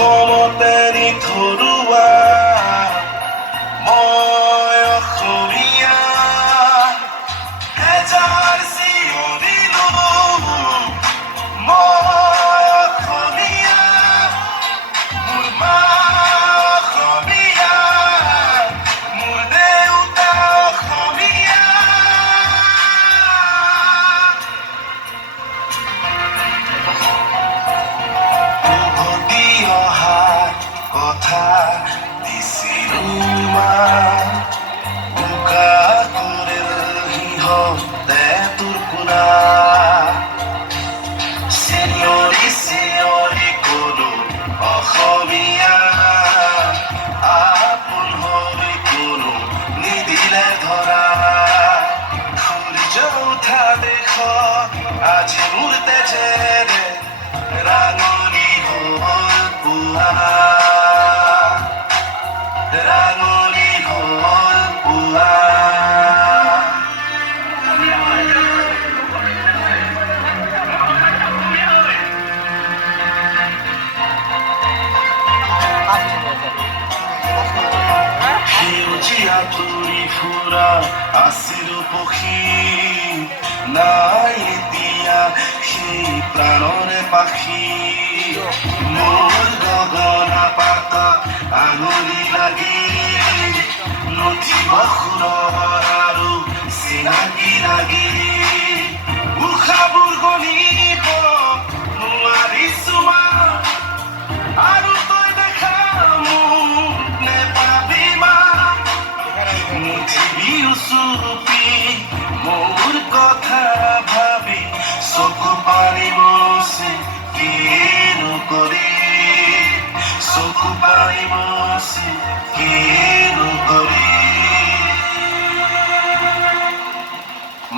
অসমতে নিথৰুৱা মই অসমীয়া এজাৰ চিঞৰিলো মই অসমীয়া মোৰ মা অসমীয়া মোৰ দেউতা অসমীয়া উভতি অহাৰ কথা দিছিলো মা বোকা কৰিল সিহঁতে তোৰ পোনা চিঞৰি চিঞৰি কলো অসমীয়া আপোন হৈ কোনো নিদিলে ধৰা সূৰ্য উঠা দেশ আজি মোৰ তেজেৰে ৰাঙনি হ'ল পুৱা ৰাঙনি হ'ল পুৱা সেউজীয়া তুৰি ফুৰা আছিলো পক্ষী নাই এতিয়া সেই প্ৰাণৰে পাখি মোৰ গগনা পাতত আঙুলি লাগি নুঠিব সুৰৰ আৰু চিনাকি লাগি উশাবোৰ গণিব নোৱাৰিছো মা আৰু তই দেখা মোক নেপাবি মা মুঠিবি উচুপি মোৰ কথা ভাবি চকু পানী মচি কিনো কৰি চকু পানী মচি কিনো কৰি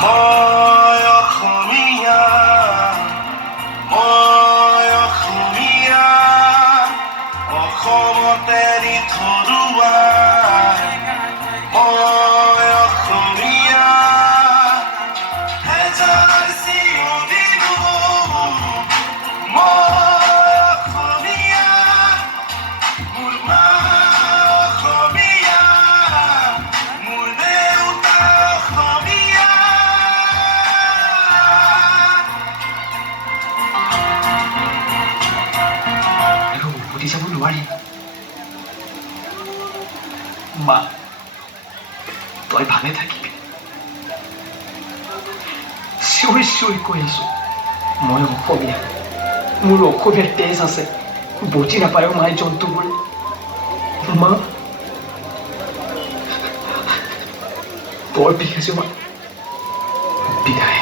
মই অসমীয়া মই অসমীয়া অসমতে নিথৰুৱা মই অসমীয়া এজাৰ চিঞৰিলো মই অসমীয়া মোৰ মা অসমীয়া মোৰ দেউতা অসমীয়া আৰু উভতি যাব নোৱাৰি মা তই ভালে থাকিবি চিঞৰি চিঞৰি কৈ আছো মই অসমীয়া মোৰ অসমীয়াৰ তেজ আছে বুজি নাপায় মায়ে জন্তুবোৰ মা বৰ বিষ আছে মা বিদায়